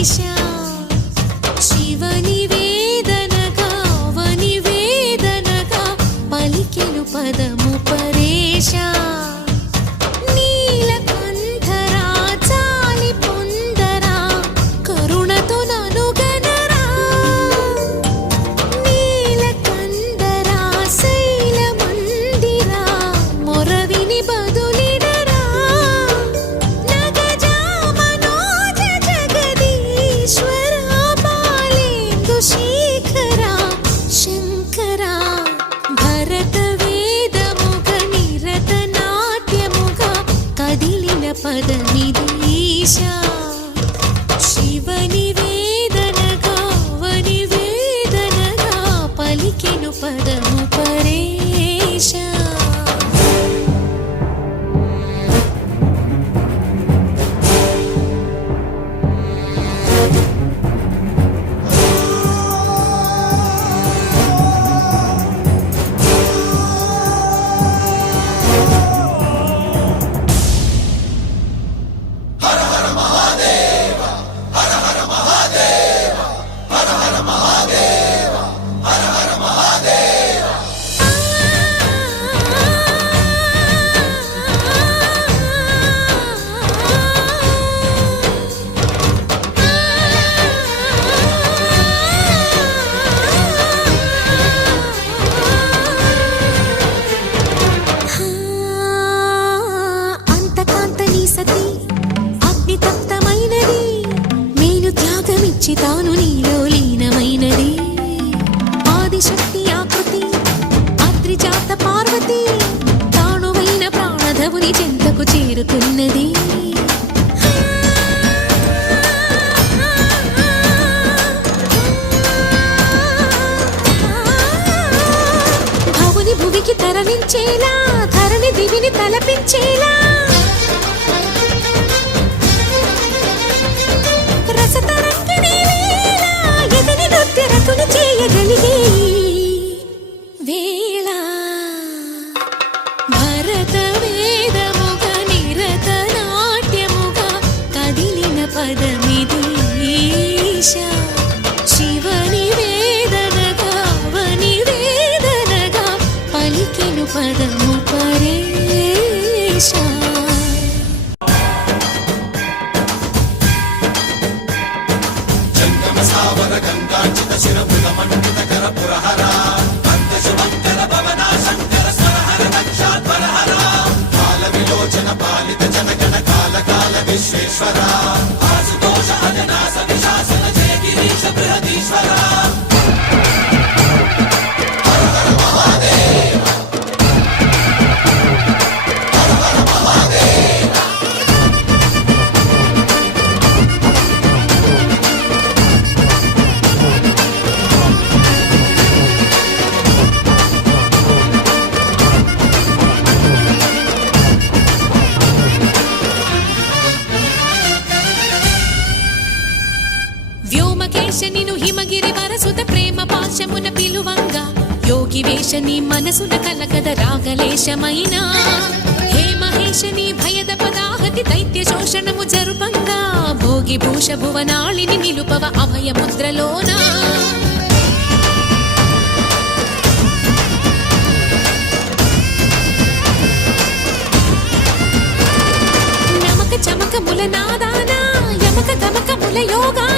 ఈశా శివనివేదనగా అవనివేదనగా పలికెను పదము పరేశా నీలకంఠరా చాలి పొందరా కరుణతో ననుగనరా నీలకంఠరా శైలమందిరా మొరవిని బదులిడరా నగజా మనోజ జగదీశ్వరా బాలేందు శేఖరా శంకరా భరత వేదముగ నిరత నాట్యముగ కదిలిన పదమిది ఈశా శివనివేదనగా అవనివేదనగా పలికెను పదము పరేశా అంతకాంతని సతి అగ్నితప్తమైనది నేను త్యాగమిచ్చి తాను నీలో లీనమైనది ఆదిశక్తి ఆకృతి అద్రిజాత పార్వతి తానువైన ప్రాణధవుని చెంతకు చేరుతున్నది భవుని భువికి తరలించేలా ధరణి దివిని తలపించేలా రసతరంగిణి లీల ఎదిని నృత్యరతులు చేయగలిగే వేళ భరత వేదముగ నిరత నాట్యముగ కదిలిన పదమిది ఈశా శివనివేదనగా అవనివేదనగా పలికెను పదము పరేశా వ్యోమకేశ నిను హిమగిరి వరసుత ప్రేమ పాశమున పిలువంగా యోగి వేష నీ మనసున కలగద రాగలేశమైన హే మహేశ నీ భయద పదాహతి దైత్య శోషణము జరుపంగా భోగి భూష భువనాళిని నిలుపవ అభయ ముద్రలోన నమక చమకముల నాదాన యమక గమకముల యోగా